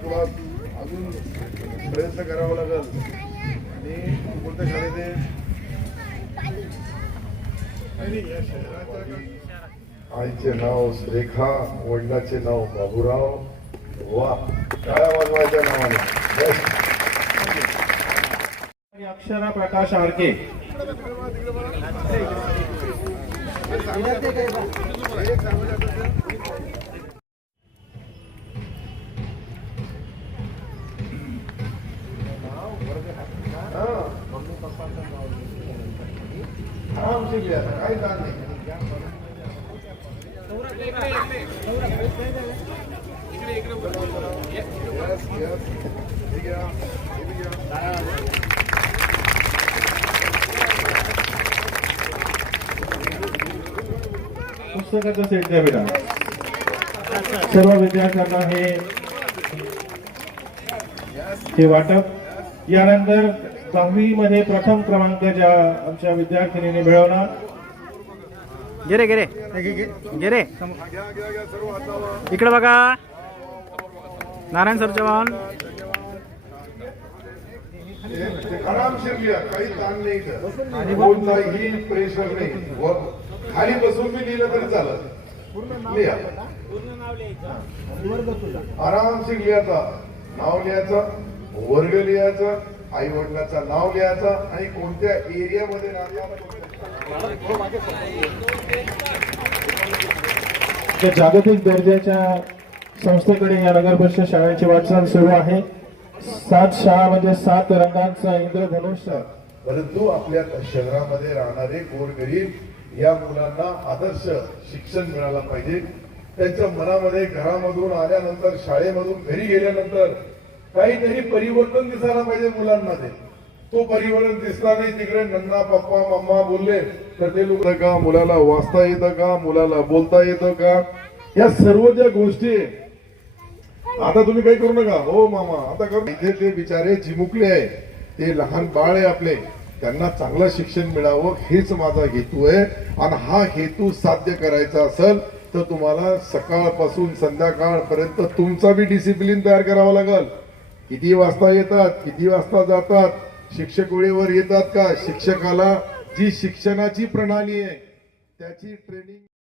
तुला अजून प्रयत्न करावा लागेल. आणि कोणत्या शाळेत आईचे नाव रेखा, वडिलाचे नाव बाबूराव. वा, काय वाजवायच्या नावाने. अक्षरा प्रकाश आरके. आरामशीर लिहा, काही ताण नाही. पुस्तकाचं सेट द्या बेटा. सर्व विद्यार्थ्यांना हे वाटप. यानंतर 10वी मध्ये प्रथम क्रमांक ज्या आमच्या विद्यार्थिनीने मिळवला. गेरे गेरे गेरे इकडे बघा. नारायण सर चव्हाण. आरामशीर लिहा, काही ताण नाही. कोणताही प्रेशर नाही. खाली बसून मी लिहिलं तरी चालत. लिहा, आरामशीर लिहायचं. नाव लिहायचं, वर्ग लिहायचं, आई वडिलाचं नाव लिहायचं आणि कोणत्या एरियामध्ये जागतिक दर्जाच्या संस्थेकडे या नगर परिषद शाळेची वाटचाल सुरू आहे. 7 शाळा म्हणजे 7 रंगांचा इंद्रधनुष्य. परंतु आपल्या शहरामध्ये राहणारे गोरगरीब या मुलांना आदर्श शिक्षण मिळालं पाहिजे. त्यांच्या मनामध्ये घरामधून आल्यानंतर, शाळेमधून घरी गेल्यानंतर काहीतरी परिवर्तन दिसायला पाहिजे मुलांमध्ये. तो परिवर्तन दिसला नाही. तिकडे नन्ना पप्पा मम्मा बोलले तर ते लोक का, मुलाला वाचता येतं का, मुलाला बोलता येतं का, या सर्व ज्या गोष्टी आता तुम्ही काही करू नका. हो मामा आता करू. इथे ते बिचारे चिमुकले आहे, ते लहान बाळ आहे आपले, त्यांना चांगलं शिक्षण मिळावं हेच माझा हेतू आहे. आणि हा हेतू साध्य करायचा असेल तर तुम्हाला सकाळपासून संध्याकाळपर्यंत तुमचा बी डिसिप्लिन तयार करावा लागेल. किती वाजता येतात, किती वाजता जातात, शिक्षक वेळेवर येतात का, शिक्षकाला जी शिक्षणाची प्रणाली आहे त्याची ट्रेनिंग